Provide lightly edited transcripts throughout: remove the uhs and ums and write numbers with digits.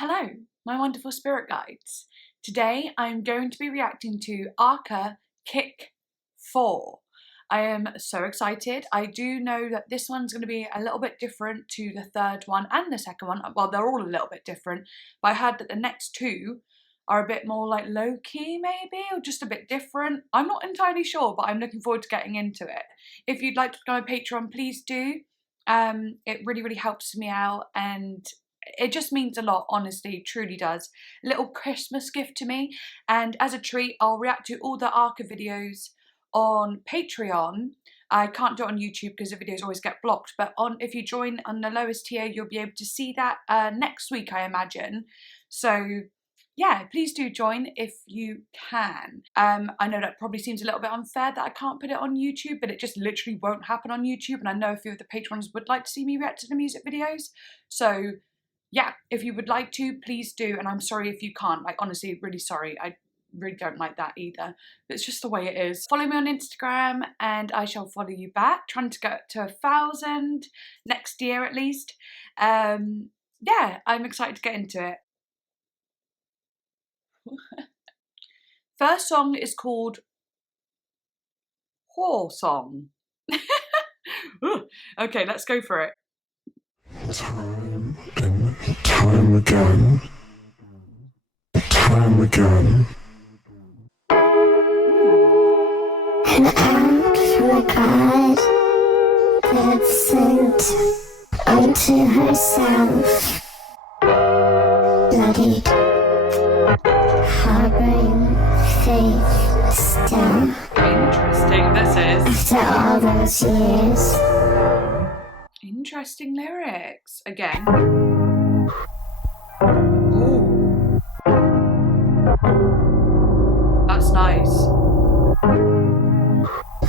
Hello, my wonderful spirit guides. Today I'm going to be reacting to ARCA Kick 4. I am so excited. I do know that this one's going to be a little bit different to the third one and the second one. Well, they're all a little bit different, but I heard that the next two are a bit more like low-key maybe, or just a bit different. I'm not entirely sure, but I'm looking forward to getting into it. If you'd like to become a patron, please do. It really helps me out, and it just means a lot, honestly, truly does. A little Christmas gift to me, and as a treat, I'll react to all the ARCA videos on Patreon. I can't do it on YouTube because the videos always get blocked, but if you join on the lowest tier, you'll be able to see that next week, I imagine. So yeah, please do join if you can. I know that probably seems a little bit unfair that I can't put it on YouTube, but it just literally won't happen on YouTube, and I know a few of the patrons would like to see me react to the music videos. So yeah, if you would like to, please do, and I'm sorry if you can't. Like, honestly, really sorry. I really don't like that either, but it's just the way it is. Follow me on Instagram and I shall follow you back. Trying to get to 1,000 next year at least. Yeah, I'm excited to get into it. First song is called Whoresong. Okay, let's go for it. Time and time again. Time again. An act from a god that had sent unto herself, bloodied, harboring faith still. Interesting, this is. After all those years. Interesting lyrics. Again. Ooh. That's nice.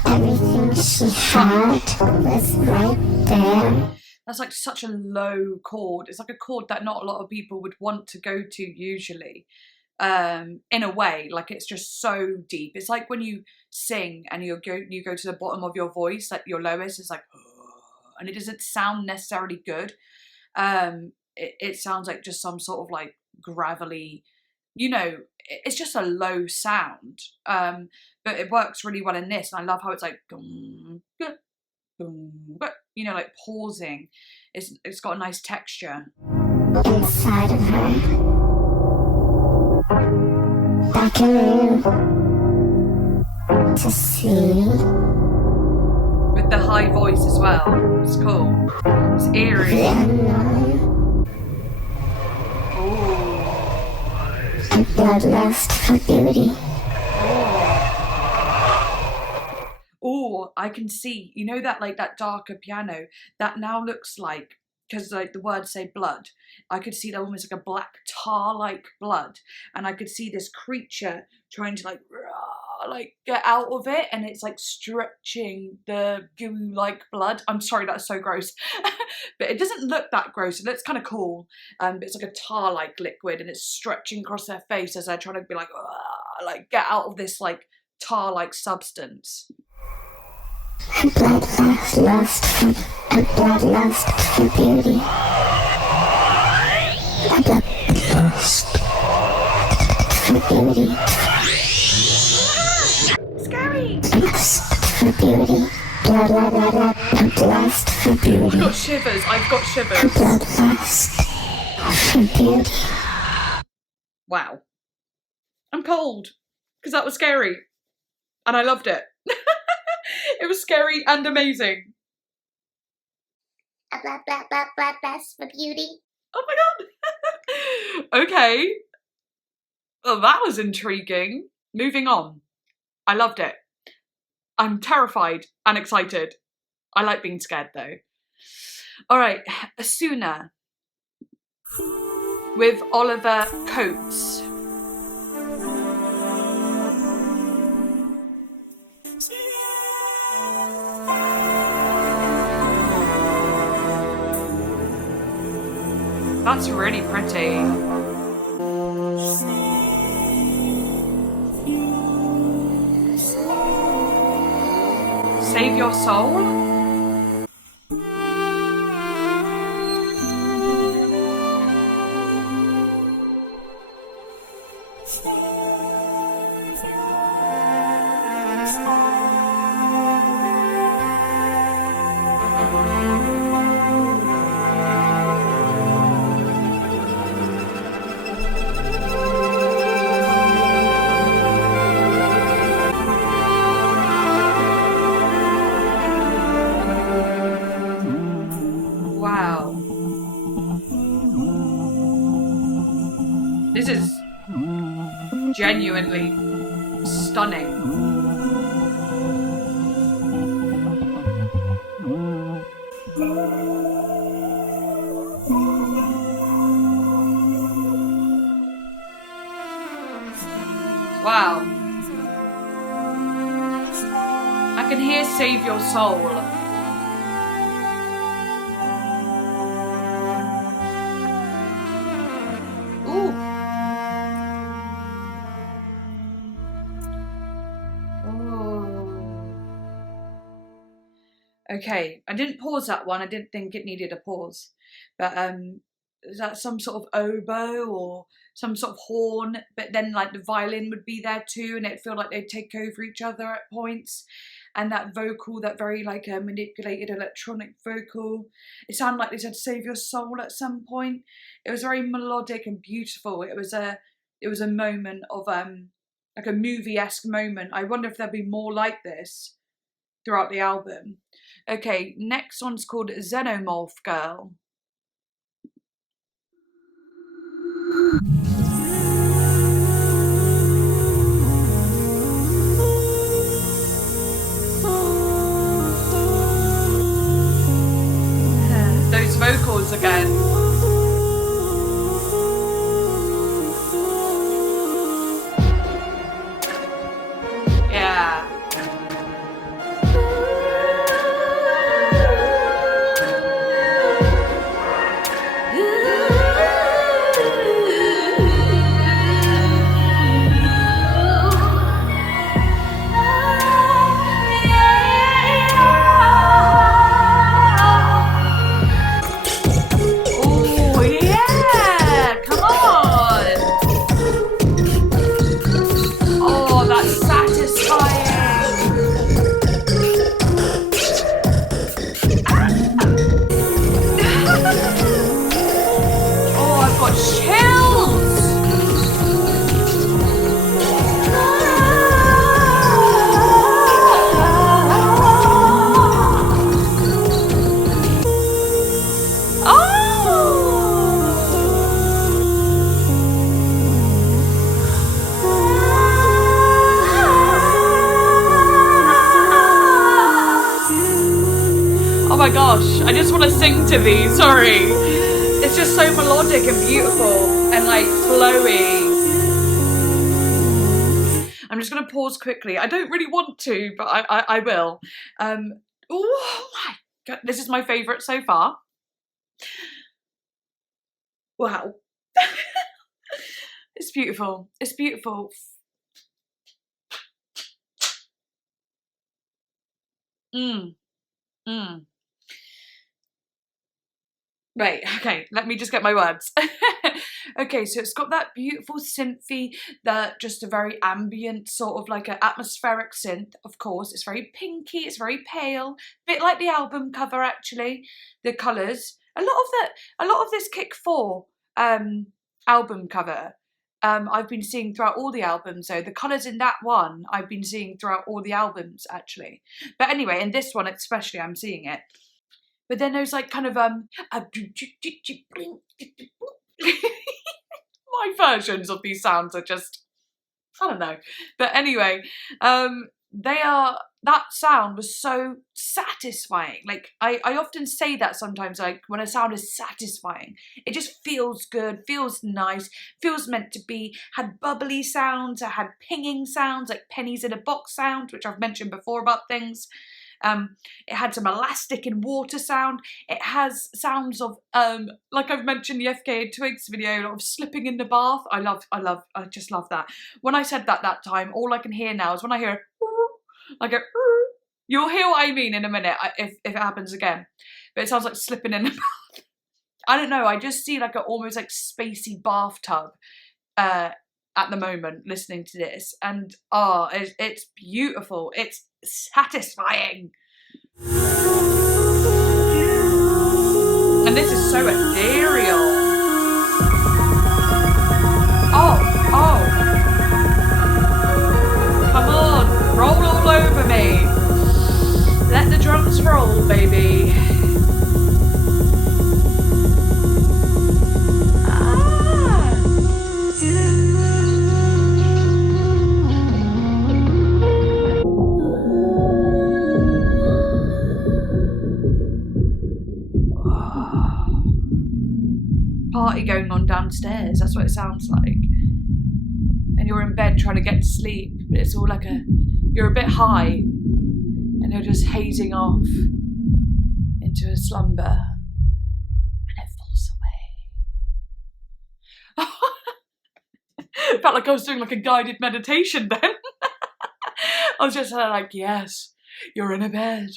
Everything she had was right there. That's like such a low chord. It's like a chord that not a lot of people would want to go to usually. In a way, like it's just so deep. It's like when you sing and you go to the bottom of your voice, like your lowest is like, and it doesn't sound necessarily good. It sounds like just some sort of like gravelly, you know, it's just a low sound. But it works really well in this, and I love how it's like, you know, like pausing. It's got a nice texture. Inside of her, beckoning to see. With the high voice as well. It's cool. It's eerie. The unknown. Ooh. A bloodlust for beauty. Oh, I can see, you know, that like that darker piano that now looks like, because like the words say blood, I could see that almost like a black tar-like blood, and I could see this creature trying to like get out of it, and it's like stretching the goo-like blood. I'm sorry, that's so gross. But it doesn't look that gross. It looks kind of cool. But it's like a tar-like liquid, and it's stretching across their face as they're trying to be like get out of this like tar-like substance. A bloodlust for beauty. A bloodlust for beauty. Scary! Lust for beauty. Bloodlust for beauty. I've got shivers. I've got shivers. Bloodlust for beauty. Wow. I'm cold. Because that was scary. And I loved it. It was scary and amazing. A bloodlust for beauty. Oh my god. Okay. Well, that was intriguing. Moving on. I loved it. I'm terrified and excited. I like being scared though. Alright, Esuna with Oliver Coates. That's really pretty. Save your soul? Wow. This is genuinely stunning. Wow. I can hear Save Your Soul. Ooh. Oh. Okay, I didn't pause that one. I didn't think it needed a pause. But is that some sort of oboe or some sort of horn? But then like the violin would be there too, and it'd feel like they'd take over each other at points. And that vocal, that very like manipulated electronic vocal, it sounded like they said "Save Your Soul" at some point. It was very melodic and beautiful. It was a moment of like a movie-esque moment. I wonder if there'll be more like this throughout the album. Okay, next one's called Xenomorphgirl. Those vocals again. Yeah. Oh yeah, come on. Oh, that's satisfying. Oh, I've got chills. Oh my gosh, I just want to sing to these, sorry. It's just so melodic and beautiful and like flowy. I'm just going to pause quickly. I don't really want to, but I will. Oh my god, this is my favourite so far. Wow. It's beautiful. It's beautiful. Right, okay, let me just get my words. Okay, so it's got that beautiful synthy, that just a very ambient sort of like an atmospheric synth, of course. It's very pinky, it's very pale, bit like the album cover actually. The colours, a lot of this Kick 4 album cover I've been seeing throughout all the albums, so the colours in that one I've been seeing throughout all the albums actually. But anyway, in this one especially I'm seeing it. But then there's like kind of my versions of these sounds are just, I don't know. But anyway, that sound was so satisfying. Like I often say that sometimes, like when a sound is satisfying, it just feels good, feels nice, feels meant to be, had bubbly sounds, it had pinging sounds, like pennies in a box sound, which I've mentioned before about things. It had some elastic in water sound. It has sounds of, like I've mentioned the FKA Twigs video, a lot of slipping in the bath. I just love that. When I said that time, all I can hear now is when I hear, like a, you'll hear what I mean in a minute if it happens again. But it sounds like slipping in the bath. I don't know, I just see like an almost like spacey bathtub at the moment listening to this, and oh, it's beautiful. It's satisfying. And this is so ethereal. Oh, oh. Come on, roll all over me. Let the drums roll, baby. Party going on downstairs, that's what it sounds like. And you're in bed trying to get to sleep, but it's all like you're a bit high and you're just hazing off into a slumber and it falls away. Felt like I was doing like a guided meditation then. I was just like, yes, you're in a bed.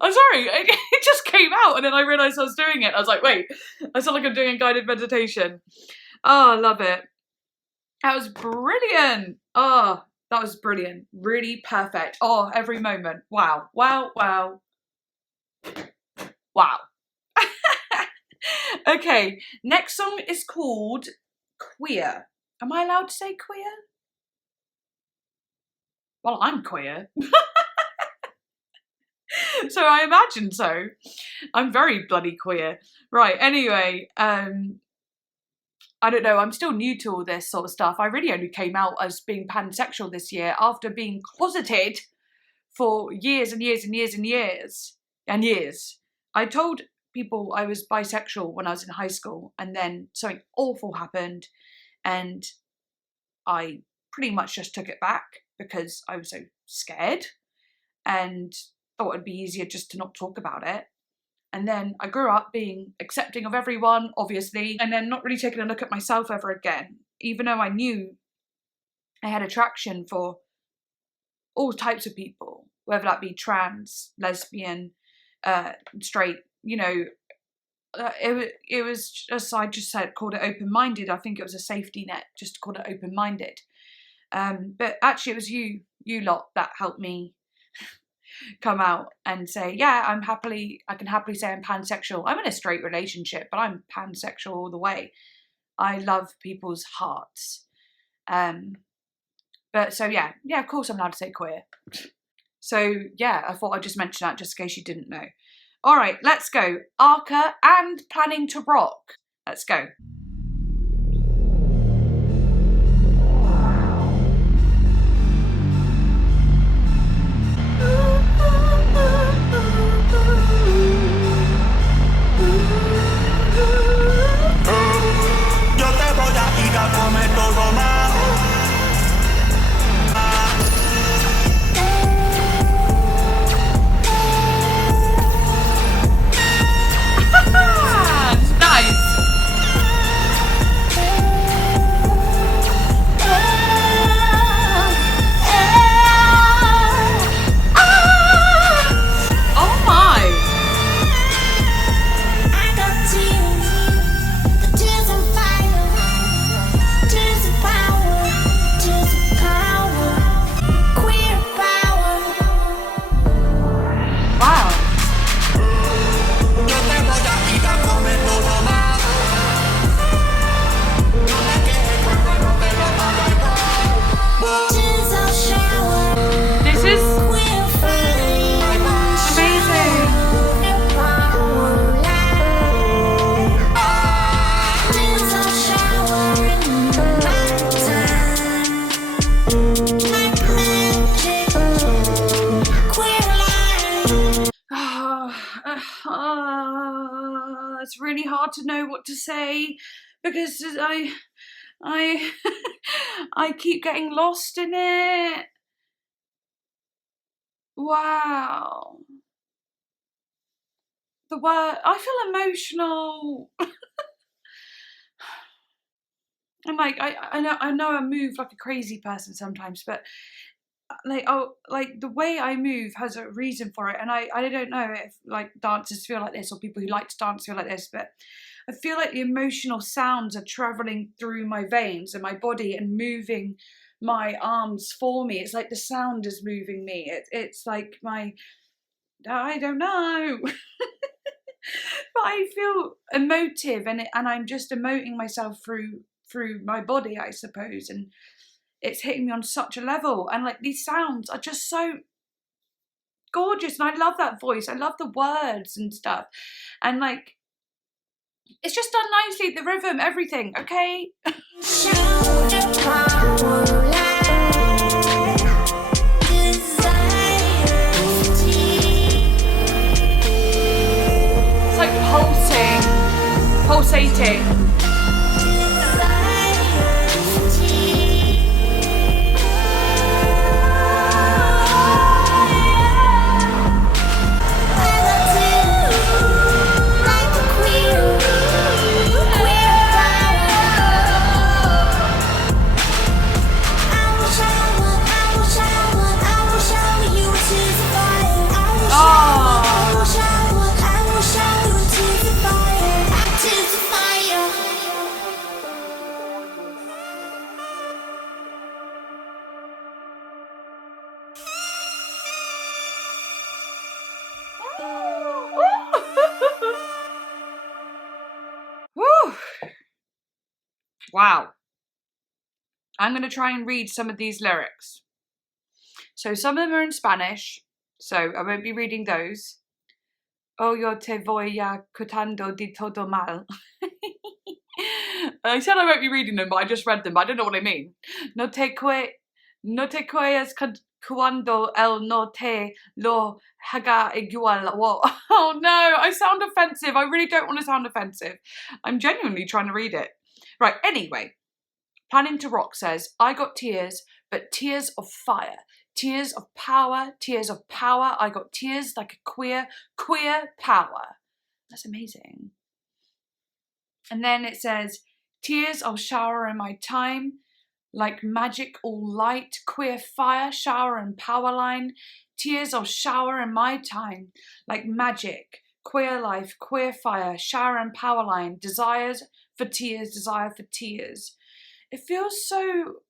I'm sorry, it just came out and then I realised I was doing it. I was like, wait, I sound like I'm doing a guided meditation. Oh, I love it. That was brilliant. Oh, that was brilliant. Really perfect. Oh, every moment. Wow, wow, wow. Wow. Okay, next song is called Queer. Am I allowed to say queer? Well, I'm queer. So I imagine so. I'm very bloody queer. Right, anyway, I don't know, I'm still new to all this sort of stuff. I really only came out as being pansexual this year after being closeted for years and years and years and years and years. I told people I was bisexual when I was in high school, and then something awful happened and I pretty much just took it back because I was so scared and thought it'd be easier just to not talk about it. And then I grew up being accepting of everyone, obviously, and then not really taking a look at myself ever again, even though I knew I had attraction for all types of people, whether that be trans, lesbian, straight, you know. It was just, I just called it open-minded. I think it was a safety net just to call it open-minded. But actually it was you lot that helped me come out and say, yeah, I can happily say I'm pansexual. I'm in a straight relationship, but I'm pansexual all the way. I love people's hearts. But so yeah, of course I'm allowed to say queer. So yeah, I thought I'd just mention that just in case you didn't know. All right, let's go. ARCA and Planning to Rock. Let's go. It's really hard to know what to say because I keep getting lost in it. Wow. The word, I feel emotional. And like I know I move like a crazy person sometimes, but like the way I move has a reason for it, and I don't know if like dancers feel like this or people who like to dance feel like this, but I feel like the emotional sounds are traveling through my veins and my body and moving my arms for me. It's like the sound is moving me. It's like I don't know. But I feel emotive, and I'm just emoting myself through my body, I suppose, and it's hitting me on such a level. And like these sounds are just so gorgeous, and I love that voice. I love the words and stuff, and like it's just done nicely. The rhythm, everything. Okay. It's like pulsating. Whew. Wow. I'm going to try and read some of these lyrics. So some of them are in Spanish, so I won't be reading those. Oh, yo te voy acotando de todo mal. I said I won't be reading them, but I just read them, but I don't know what I mean. No te cuellas cuando él no te lo haga igual. What? Oh no, I sound offensive. I really don't want to sound offensive. I'm genuinely trying to read it. Right, anyway. Planning to Rock says, I got tears, but tears of fire. Tears of power, tears of power. I got tears like a queer power. That's amazing. And then it says, tears I'll shower in my time, like magic all light, queer fire, shower and power line. Tears I'll shower in my time, like magic, queer life, queer fire, shower and power line, desire for tears. It feels so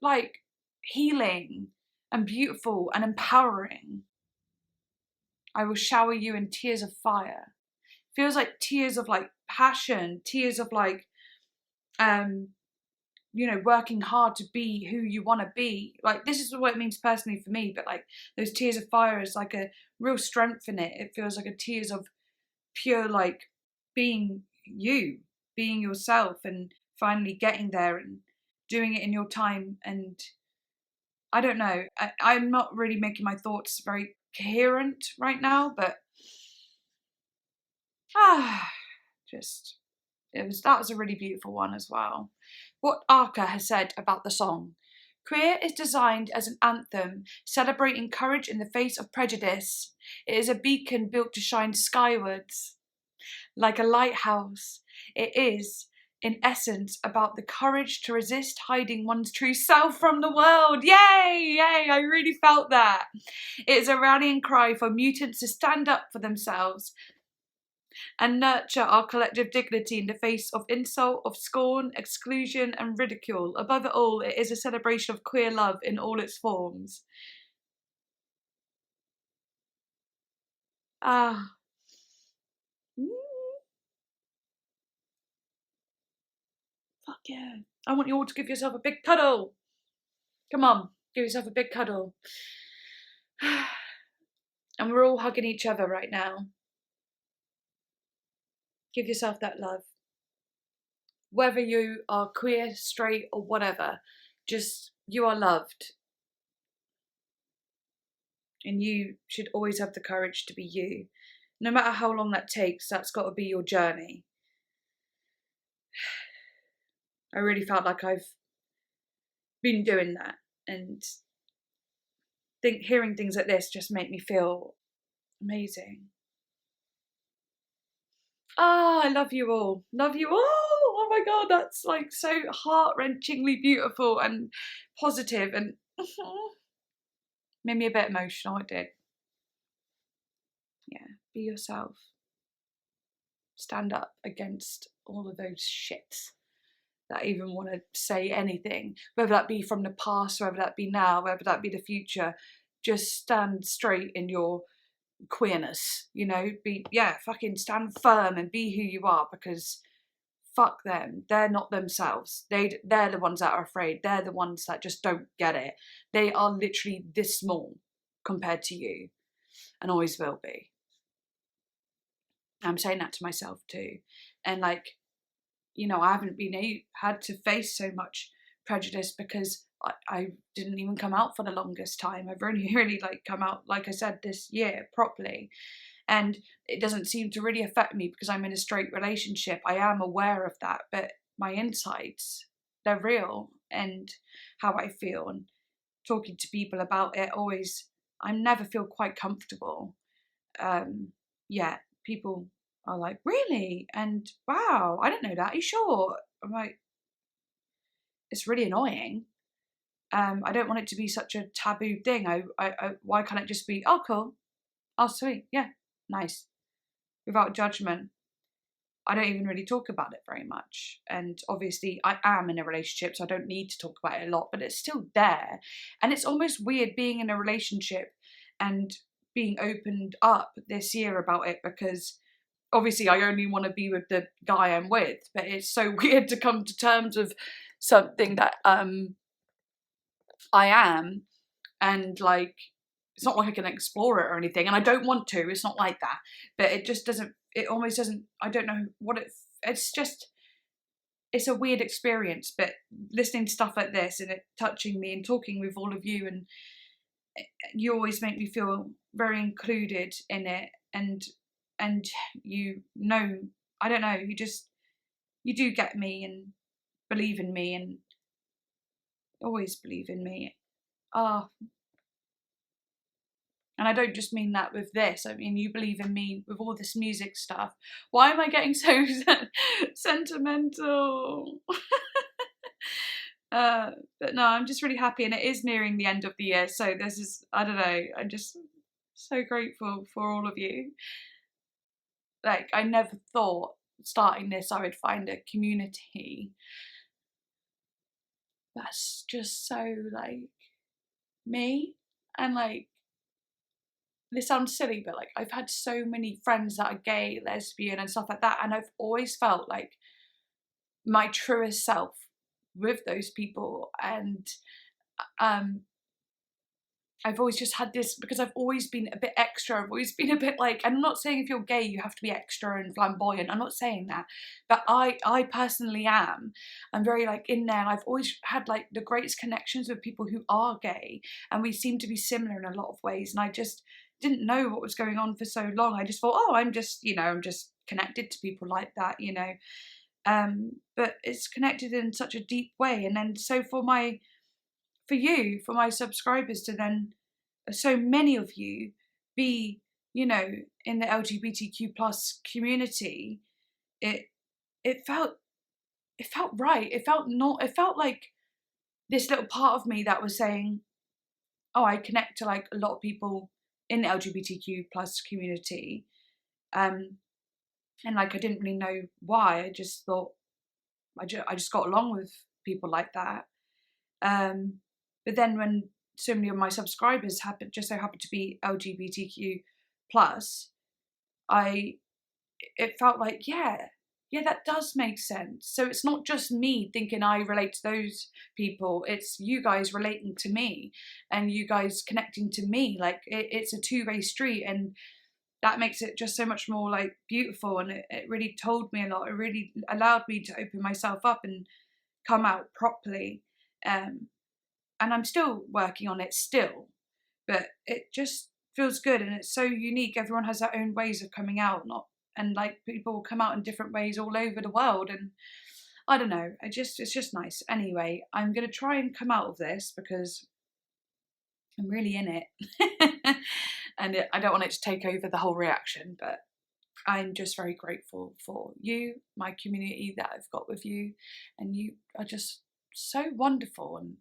like healing and beautiful and empowering. I will shower you in tears of fire. Feels like tears of like passion, tears of like, working hard to be who you want to be. Like this is what it means personally for me, but like those tears of fire is like a real strength in it. It feels like a tears of pure like being you, being yourself and finally getting there and doing it in your time. And I don't know, I'm not really making my thoughts very coherent right now, but that was a really beautiful one as well. What ARCA has said about the song. Queer is designed as an anthem celebrating courage in the face of prejudice. It is a beacon built to shine skywards. Like a lighthouse, it is, in essence, about the courage to resist hiding one's true self from the world. Yay! Yay! I really felt that. It is a rallying cry for mutants to stand up for themselves and nurture our collective dignity in the face of insult, of scorn, exclusion, and ridicule. Above it all, it is a celebration of queer love in all its forms. Fuck yeah. I want you all to give yourself a big cuddle. Come on, give yourself a big cuddle. And we're all hugging each other right now. Give yourself that love. Whether you are queer, straight, or whatever, just you are loved. And you should always have the courage to be you. No matter how long that takes, that's got to be your journey. I really felt like I've been doing that, and hearing things like this just make me feel amazing. I love you all. Love you all. Oh my God, that's like so heart-wrenchingly beautiful and positive and made me a bit emotional, it did. Yeah, be yourself. Stand up against all of those shits that even want to say anything, whether that be from the past, whether that be now, whether that be the future. Just stand straight in your queerness, you know, fucking stand firm and be who you are, because fuck them. They're not themselves. They're the ones that are afraid. They're the ones that just don't get it. They are literally this small compared to you, and always will be. I'm saying that to myself too. And like, you know, I haven't had to face so much prejudice because I didn't even come out for the longest time. I've only really like come out, like I said, this year properly. And it doesn't seem to really affect me because I'm in a straight relationship. I am aware of that, but my insides, they're real, and how I feel and talking to people about it I never feel quite comfortable. People are like, really? And wow, I didn't know that. Are you sure? I'm like, it's really annoying. I don't want it to be such a taboo thing. Why can't it just be, oh, cool. Oh, sweet. Yeah, nice. Without judgment. I don't even really talk about it very much. And obviously I am in a relationship, so I don't need to talk about it a lot, but it's still there. And it's almost weird being in a relationship and being opened up this year about it, because obviously I only want to be with the guy I'm with, but it's so weird to come to terms with something that I am, and like, it's not like I can explore it or anything, and I don't want to, it's not like that, but it just doesn't, it almost doesn't, I don't know what it's just, it's a weird experience. But listening to stuff like this and it touching me and talking with all of you, and you always make me feel very included in it, and you know, I don't know, you do get me and believe in me and always believe in me. And I don't just mean that with this, I mean you believe in me with all this music stuff. Why am I getting so sentimental? But no, I'm just really happy, and it is nearing the end of the year, so this is, I don't know, I'm just so grateful for all of you. Like, I never thought starting this I would find a community that's just so like me. And like, this sounds silly, but like, I've had so many friends that are gay, lesbian and stuff like that, and I've always felt like my truest self with those people. And I've always just had this, because I've always been a bit extra, I've always been a bit like, I'm not saying if you're gay you have to be extra and flamboyant, I'm not saying that, but I personally am. I'm very like in there, and I've always had like the greatest connections with people who are gay, and we seem to be similar in a lot of ways, and I just didn't know what was going on for so long. I just thought, oh, I'm just, you know, I'm just connected to people like that, you know. But it's connected in such a deep way. And then so for my subscribers to then, so many of you be, you know, in the LGBTQ plus community, it felt right. It felt like this little part of me that was saying, oh, I connect to like a lot of people in the LGBTQ plus community. And like, I didn't really know why. I just thought, I just got along with people like that. But then when so many of my subscribers just so happened to be LGBTQ plus, it felt like, yeah, that does make sense. So it's not just me thinking I relate to those people, it's you guys relating to me and you guys connecting to me. Like, it's a two-way street, and that makes it just so much more like beautiful. And it really told me a lot. It really allowed me to open myself up and come out properly. And I'm still working on it still, but it just feels good, and it's so unique. Everyone has their own ways of coming out, and like, people will come out in different ways all over the world, and I don't know, it's just nice. Anyway, I'm gonna try and come out of this because I'm really in it. And I don't want it to take over the whole reaction, but I'm just very grateful for you, my community that I've got with you, and you are just so wonderful, and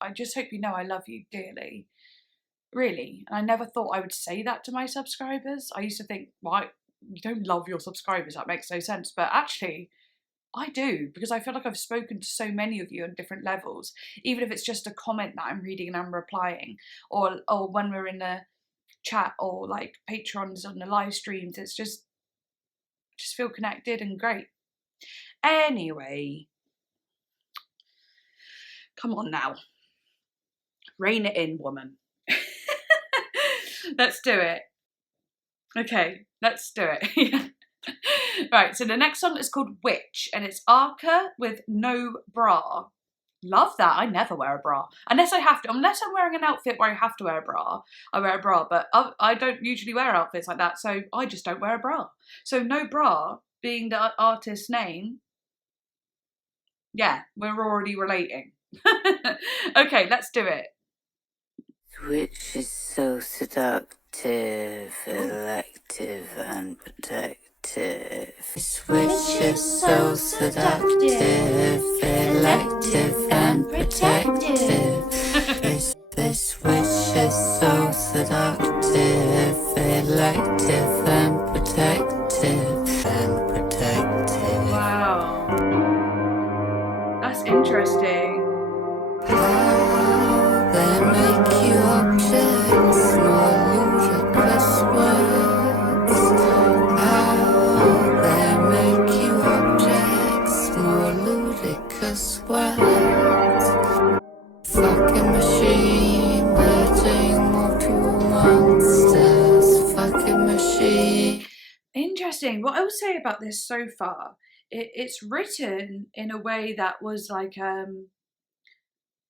I just hope you know I love you dearly, really. And I never thought I would say that to my subscribers. I used to think, why, you don't love your subscribers, that makes no sense. But actually, I do, because I feel like I've spoken to so many of you on different levels, even if it's just a comment that I'm reading and I'm replying, or when we're in a chat, or like patrons on the live streams. It's just feel connected and great. Anyway, come on now, rein it in, woman. Let's do it. Okay, let's do it. Right, so the next song is called Witch, and it's ARCA with No Bra. Love that. I never wear a bra. Unless I have to. Unless I'm wearing an outfit where I have to wear a bra, I wear a bra. But I don't usually wear outfits like that, so I just don't wear a bra. So No Bra being the artist's name, yeah, we're already relating. Okay, let's do it. Which is so seductive, elective and protective. Which is so seductive, elective and protective. This wish is so seductive, elective and protective. Wow, that's interesting. They make you objects, more ludicrous words. They make you objects, more ludicrous words. Fucking machine, merging mortal monsters. Fucking machine. Interesting. What I will say about this so far, it's written in a way that was like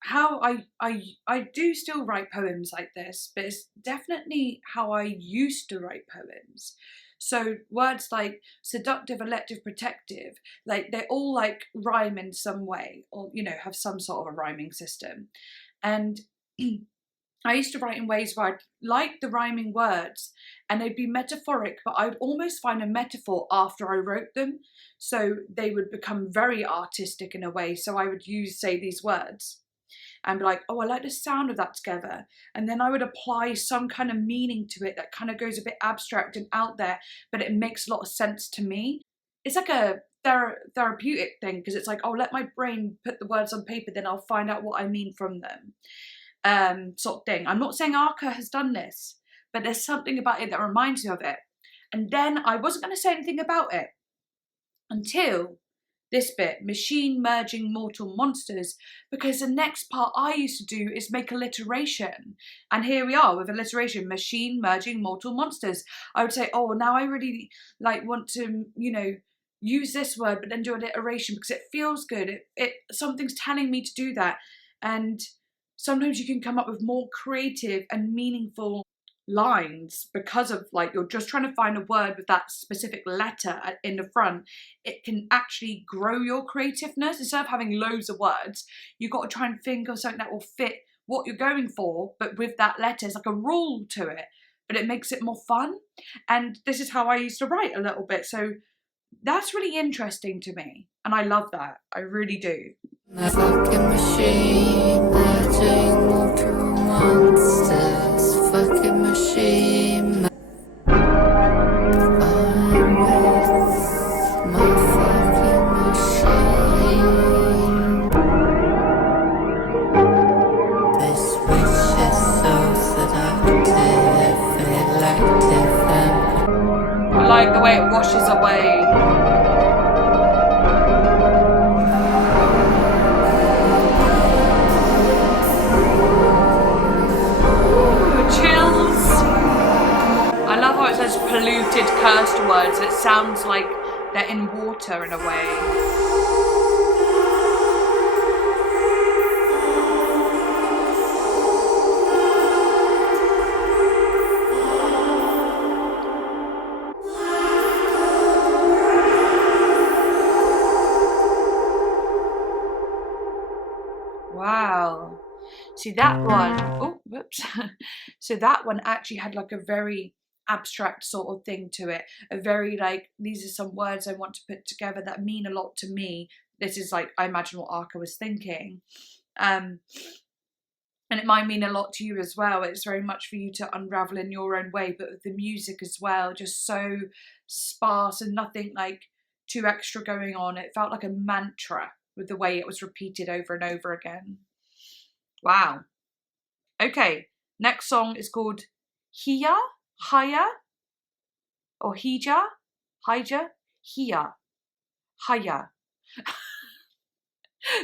how I do still write poems like this, but it's definitely how I used to write poems. So words like seductive, elective, protective, like they all like rhyme in some way, or have some sort of a rhyming system. And I used to write in ways where I'd like the rhyming words and they'd be metaphoric, but I'd almost find a metaphor after I wrote them. So they would become very artistic in a way. So I would say these words and be like, oh, I like the sound of that together. And then I would apply some kind of meaning to it that kind of goes a bit abstract and out there, but it makes a lot of sense to me. It's like a therapeutic thing, because it's like, oh, let my brain put the words on paper, then I'll find out what I mean from them. Sort of thing. I'm not saying ARCA has done this, but there's something about it that reminds me of it. And then I wasn't going to say anything about it until this bit, machine merging mortal monsters, because the next part I used to do is make alliteration. And here we are with alliteration, machine merging mortal monsters. I would say, oh, now I really want to, use this word, but then do alliteration because it feels good. Something's telling me to do that. And sometimes you can come up with more creative and meaningful lines because of you're just trying to find a word with that specific letter in the front. It can actually grow your creativeness. Instead of having loads of words, you've got to try and think of something that will fit what you're going for, but with that letter, it's like a rule to it, but it makes it more fun. And this is how I used to write a little bit. So that's really interesting to me. And I love that. I really do. The fucking machine, merging mortal monsters. Fucking machine. I'm with my fucking machine. This wish is so seductive, elective and I like the way it washes away. I love how it says polluted, cursed words. It sounds like they're in water in a way. Wow. See that one, oh, whoops. So that one actually had a very abstract sort of thing to it. A very these are some words I want to put together that mean a lot to me. This is I imagine what ARCA was thinking. And it might mean a lot to you as well. It's very much for you to unravel in your own way, but with the music as well, just so sparse and nothing too extra going on. It felt like a mantra with the way it was repeated over and over again. Wow. Okay, next song is called Hija, Hija, or Hija, Hija, Hija, Hija.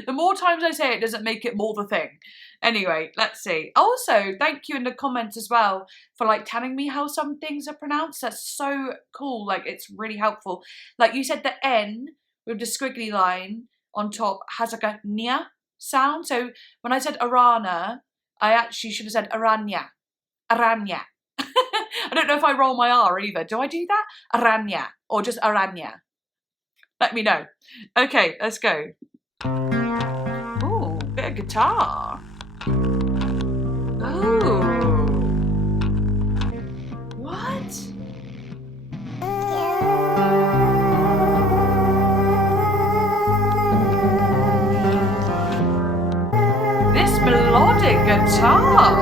The more times I say it doesn't make it more the thing. Anyway, let's see. Also, thank you in the comments as well for like telling me how some things are pronounced. That's so cool. Like, it's really helpful. Like you said, the N with the squiggly line on top has like a nya sound. So when I said Arana, I actually should have said Aranya. Aranya. I don't know if I roll my R either. Do I do that? Aranya or just Aranya? Let me know. Okay, let's go. Ooh, bit of guitar. Oh. What? This melodic guitar.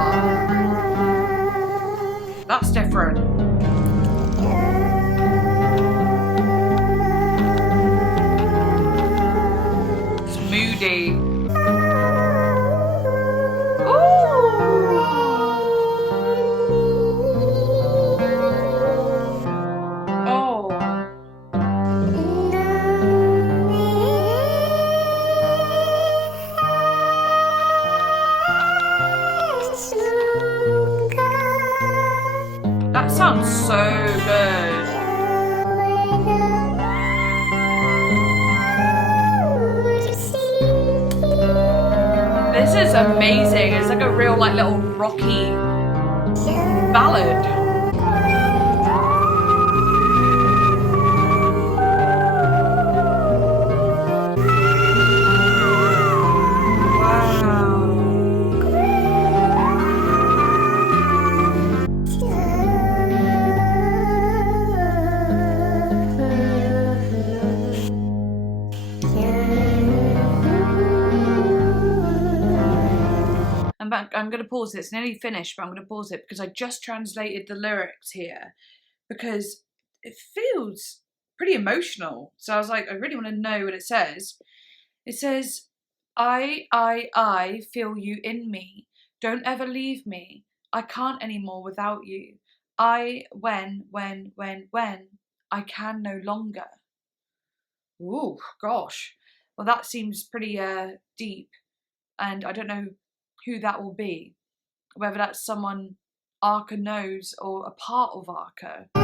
That's different. It's moody. That sounds so good. This is amazing. It's like a real like little rocky ballad. I'm going to pause it. It's nearly finished, but I'm going to pause it because I just translated the lyrics here because it feels pretty emotional. So I was like, I really want to know what it says. It says, I feel you in me. Don't ever leave me. I can't anymore without you. When I can no longer. Ooh, gosh. Well, that seems pretty deep. And I don't know who that will be, whether that's someone ARCA knows or a part of ARCA, or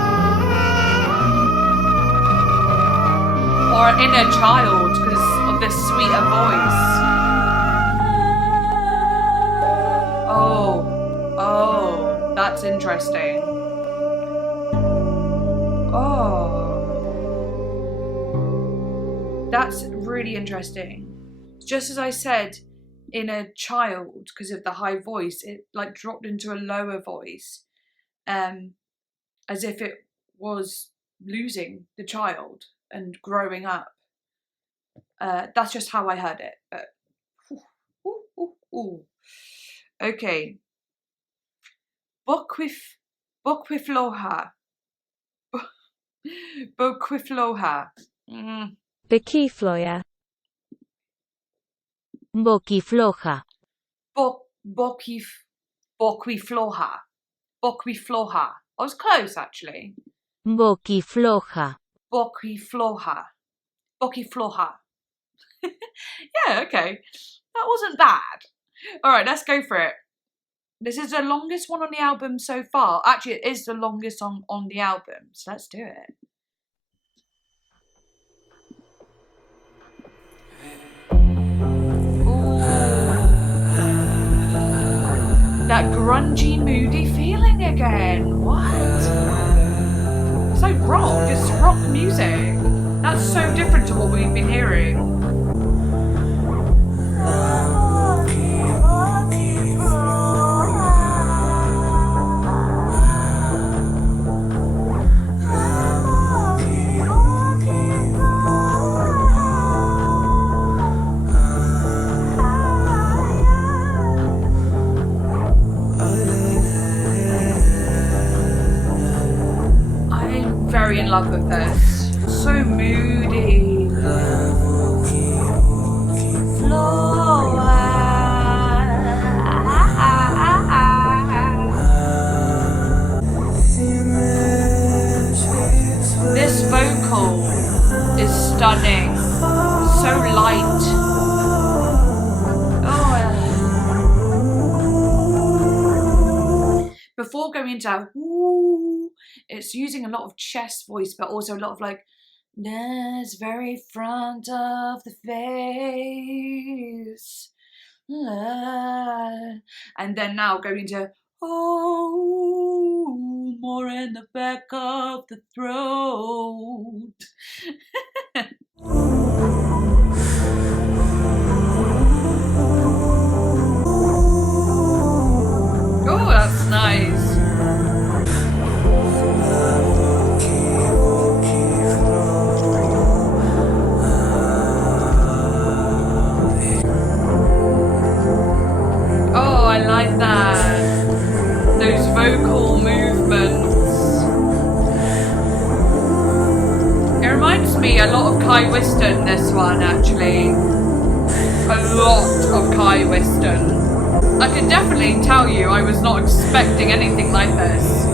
an inner child because of this sweeter voice. Oh, that's interesting. Oh, that's really interesting. Just as I said, inner child, because of the high voice, it like dropped into a lower voice, as if it was losing the child and growing up. That's just how I heard it. But okay. Boquifloja. Boquifloja. Boquifloja. Boquifloja. Boquifloja. Boquifloja. I was close, actually. Boquifloja. Boquifloja. Boquifloja. Yeah, okay. That wasn't bad. All right, let's go for it. This is the longest one on the album so far. Actually, it is the longest song on the album, so let's do it. That grungy, moody feeling again. What? It's like rock. It's rock music. That's so different to what we've been hearing. Very in love with this. So so moody. This vocal is stunning. So light. Oh. Before going into woo, it's using a lot of chest voice, but also a lot of like, this very front of the face. And then now going into oh, more in the back of the throat. Oh, that's nice. Oh, I like that. Those vocal movements. It reminds me a lot of Kai Whiston, this one actually. A lot of Kai Whiston. I can definitely tell you I was not expecting anything like this.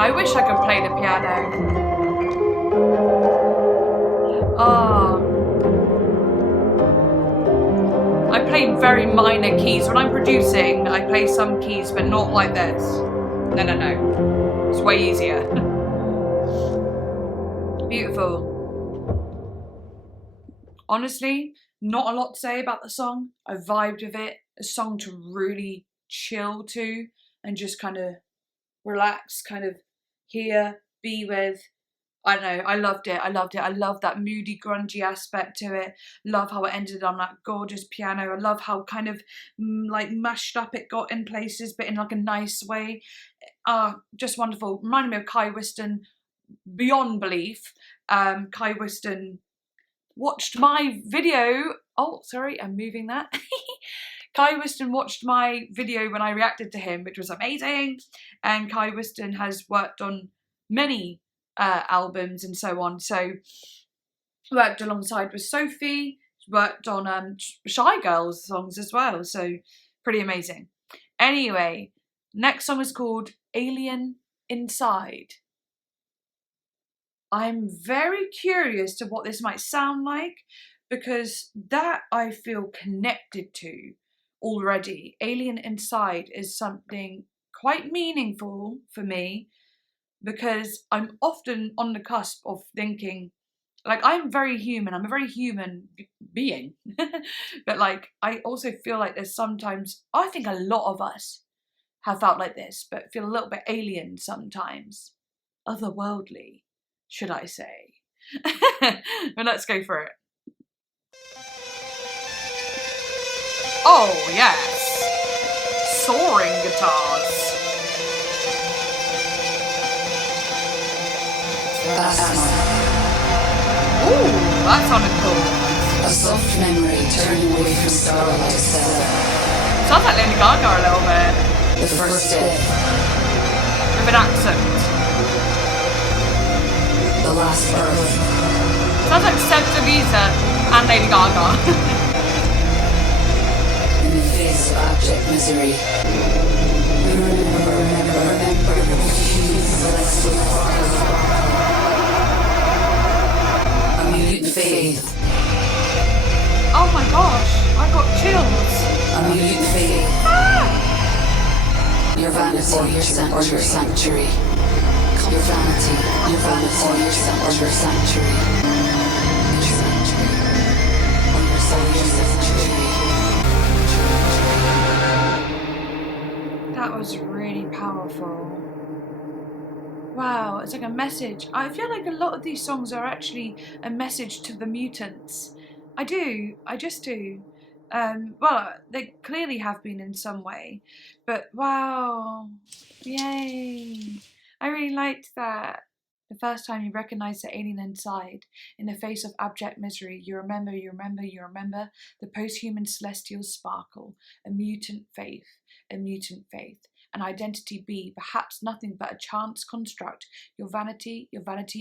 I wish I could play the piano. Oh. I play very minor keys. When I'm producing, I play some keys, but not like this. No, no, no. It's way easier. Beautiful. Honestly, not a lot to say about the song. I vibed with it. A song to really chill to and just kind of relax, kind of hear, be with. I don't know, I loved it, I loved it. I love that moody, grungy aspect to it. Love how it ended on that gorgeous piano. I love how kind of like mashed up it got in places, but in like a nice way. Just wonderful. Reminded me of Kai Whiston beyond belief. Kai Whiston watched my video. Oh, sorry, I'm moving that. Kai Whiston watched my video when I reacted to him, which was amazing. And Kai Whiston has worked on many albums and so on. So worked alongside with Sophie, worked on Shy Girls songs as well. So pretty amazing. Anyway, next song is called Alien Inside. I'm very curious to what this might sound like because that I feel connected to already. Alien Inside is something quite meaningful for me because I'm often on the cusp of thinking, like, I'm very human, I'm a very human being, but like, I also feel like there's sometimes, I think a lot of us have felt like this, but feel a little bit alien sometimes, otherworldly, should I say. But let's go for it. Oh yes, soaring guitars. Ooh, that sounded cool. A soft memory turning away from starlight cellar. Sounds like Lady Gaga a little bit. The first day. With an accent. The last birth. Sounds like Septavisa and Lady Gaga. In the face of abject misery, remember a mutant faith. Oh my gosh, I got chills. A mutant faith. Your vanity or your sanctuary. Your vanity, your vanity or your sanctuary. Your sanctuary. Or your sanctuary. That was really powerful. Wow, it's like a message. I feel like a lot of these songs are actually a message to the mutants. I just do. Well, they clearly have been in some way, but wow, yay. I really liked that. The first time you recognize the alien inside, in the face of abject misery, you remember the post-human celestial sparkle, a mutant faith, an identity be perhaps nothing but a chance construct, your vanity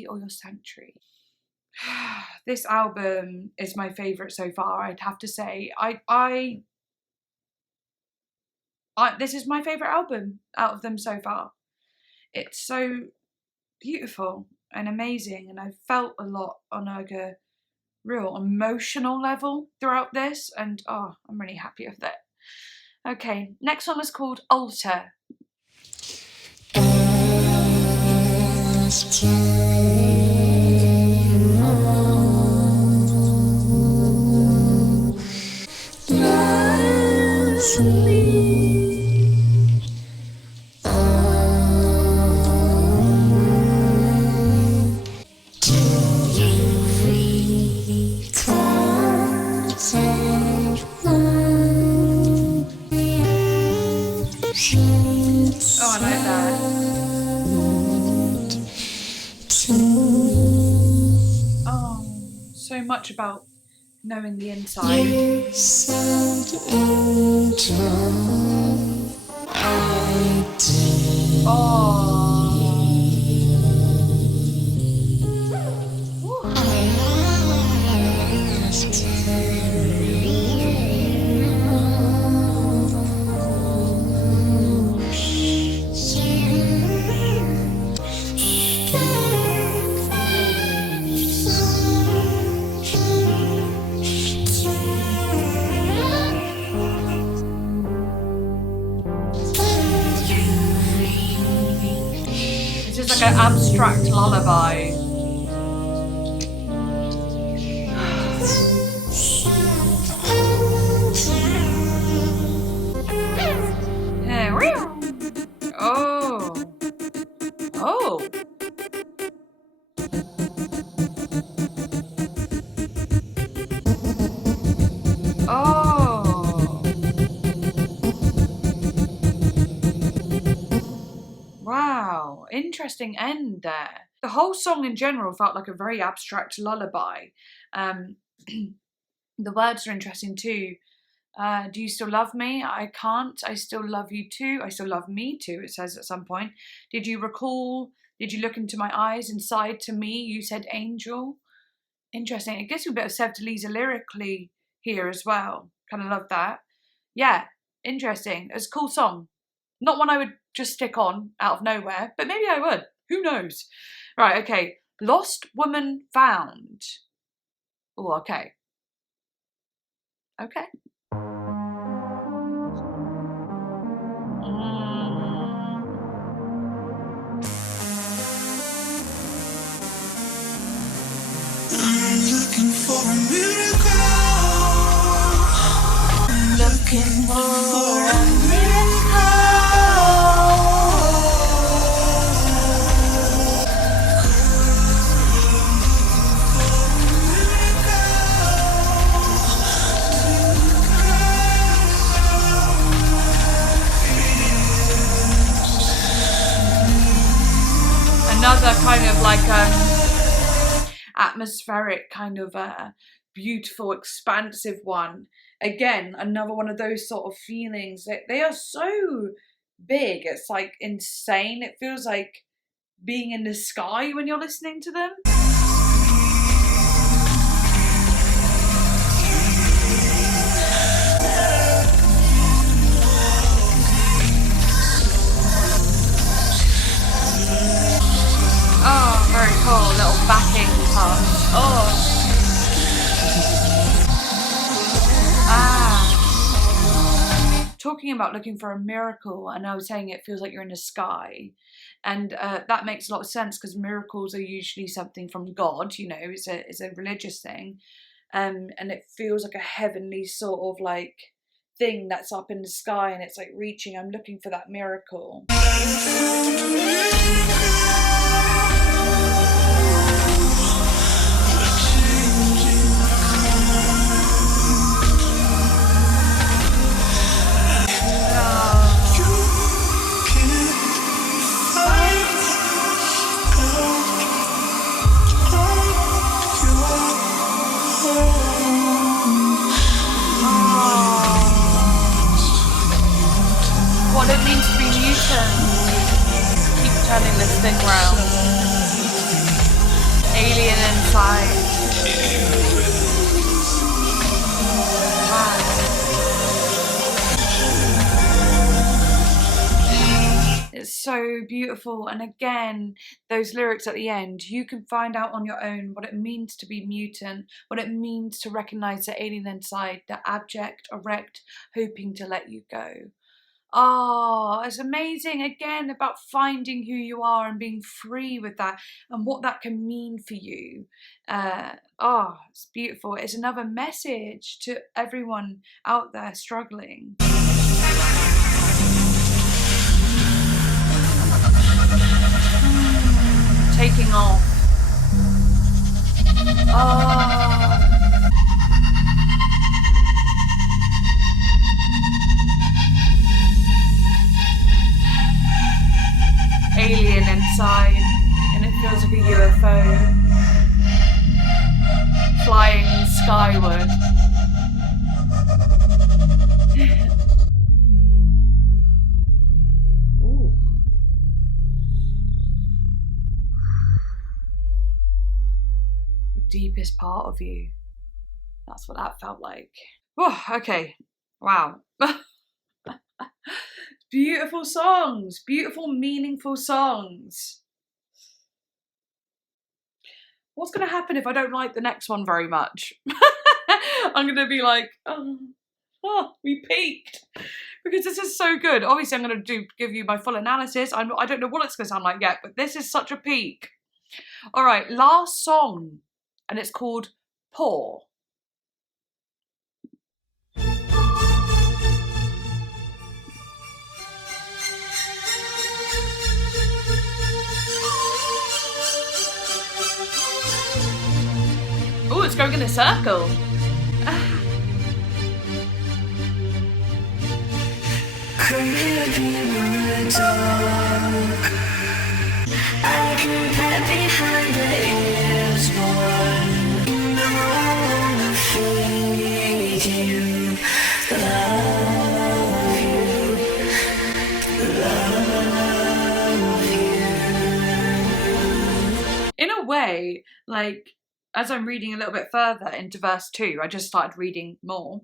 or your sanctuary. This album is my favourite so far, I'd have to say. This is my favourite album out of them so far. It's so beautiful and amazing, and I felt a lot on like a real emotional level throughout this, and oh, I'm really happy with it. Okay, next one is called Alter. Oh, I like that. Oh, so much about knowing the inside. Oh. This is like an abstract lullaby. Oh. Oh. Oh. Wow, interesting end there. The whole song in general felt like a very abstract lullaby. The words are interesting too. Do you still love me? I can't. I still love you too. I still love me too, it says at some point. Did you recall? Did you look into my eyes inside to me? You said angel. Interesting. It gives you a bit of Sevdelisa lyrically here as well. Kind of love that. Yeah, interesting. It's a cool song. Not one I would just stick on out of nowhere, but maybe I would. Who knows? Right, okay. Lost Woman Found. Oh, okay. Okay. I'm looking for a miracle. I'm looking for a Another kind of like atmospheric kind of beautiful, expansive one. Again, another one of those sort of feelings that they are so big. It's like insane. It feels like being in the sky when you're listening to them. talking about looking for a miracle, and I was saying it feels like you're in the sky. And that makes a lot of sense because miracles are usually something from God, you know, it's a religious thing. And it feels like a heavenly sort of like thing that's up in the sky, and it's like reaching. I'm looking for that miracle. What it means to be mutant. Keep turning this thing round. Alien inside. Wow. It's so beautiful. And again, those lyrics at the end, you can find out on your own what it means to be mutant, what it means to recognize the alien inside, the abject, erect, hoping to let you go. Oh, it's amazing, again, about finding who you are and being free with that and what that can mean for you. It's beautiful. It's another message to everyone out there struggling. Taking off. Alien inside, and it feels like a UFO flying skyward. Ooh. The deepest part of you. That's what that felt like. Oh, okay. Wow. Beautiful songs, beautiful, meaningful songs. What's going to happen if I don't like the next one very much? I'm going to be like, we peaked. Because this is so good. Obviously, I'm going to give you my full analysis. I don't know what it's going to sound like yet, but this is such a peak. All right, last song, and it's called Poor. Oh, it's going in a circle. Come here, be my dog. I can hide behind the ears, boy. You know I wanna feed you, love you. In a way, like, as I'm reading a little bit further into verse 2, I just started reading more.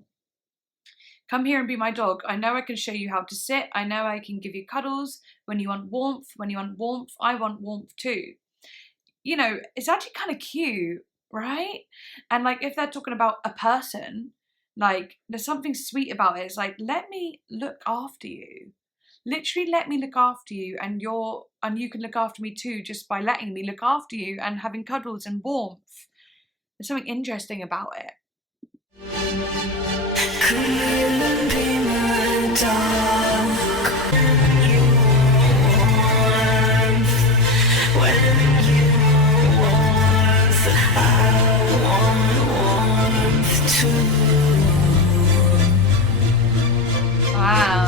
Come here and be my dog. I know I can show you how to sit. I know I can give you cuddles. When you want warmth, I want warmth too. You know, it's actually kind of cute, right? And like, if they're talking about a person, like, there's something sweet about it. It's like, let me look after you. Literally let me look after you, and you can look after me too, just by letting me look after you and having cuddles and warmth. There's something interesting about it. Come here and be my dog. You want when you want, I want warmth too. Wow.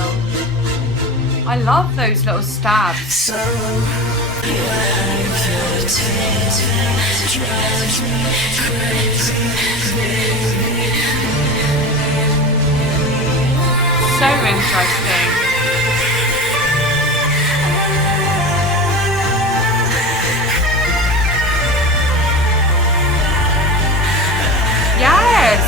I love those little stabs. So drives me crazy, baby. So interesting. Yes.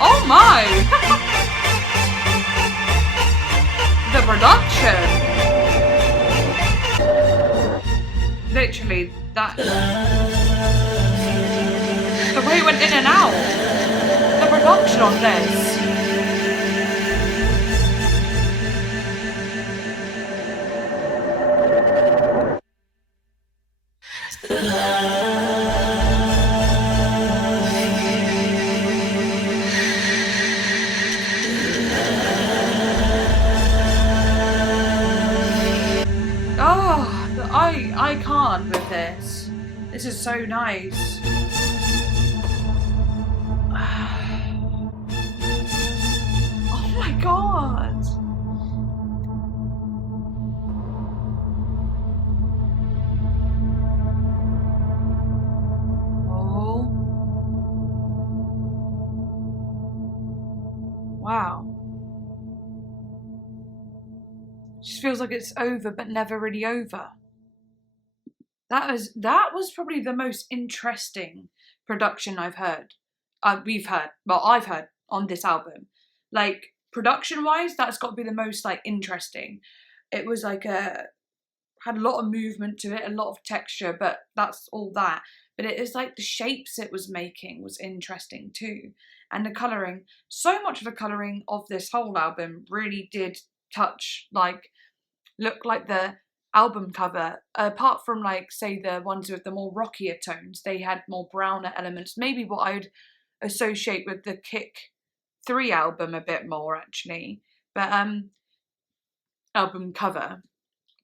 Oh my! The production! literally that. The way it went in and out. The production on this. Oh, I can't with this. This is so nice. Oh my god. Oh. Wow. Just feels like it's over, but never really over. That was probably the most interesting production I've heard. I've heard on this album. Like, production-wise, that's got to be the most, like, interesting. It was like had a lot of movement to it, a lot of texture, but that's all that. But it is like the shapes it was making was interesting too. And the colouring, so much of the colouring of this whole album really did touch, like, look like the album cover. Apart from, like, say, the ones with the more rockier tones, they had more browner elements. Maybe what I'd associate with the Kick 3 album a bit more, actually. But, album cover.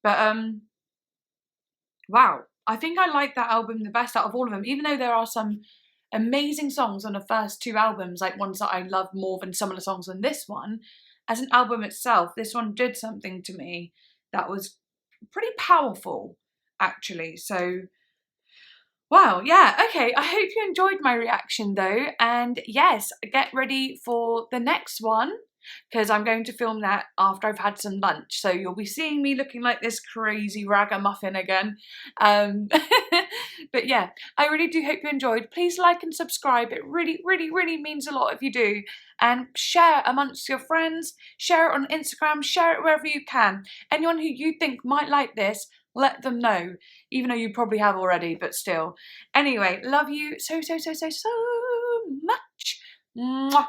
But, wow. I think I like that album the best out of all of them, even though there are some amazing songs on the first 2 albums, like ones that I love more than some of the songs on this one. As an album itself, this one did something to me that was pretty powerful, actually. So, wow, yeah, okay. I hope you enjoyed my reaction, though. And yes, get ready for the next one, because I'm going to film that after I've had some lunch. So you'll be seeing me looking like this crazy ragamuffin again. But yeah, I really do hope you enjoyed. Please like and subscribe. It really, really, really means a lot if you do. And share amongst your friends. Share it on Instagram. Share it wherever you can. Anyone who you think might like this, let them know. Even though you probably have already, but still. Anyway, love you so, so, so, so, so much. Mwah.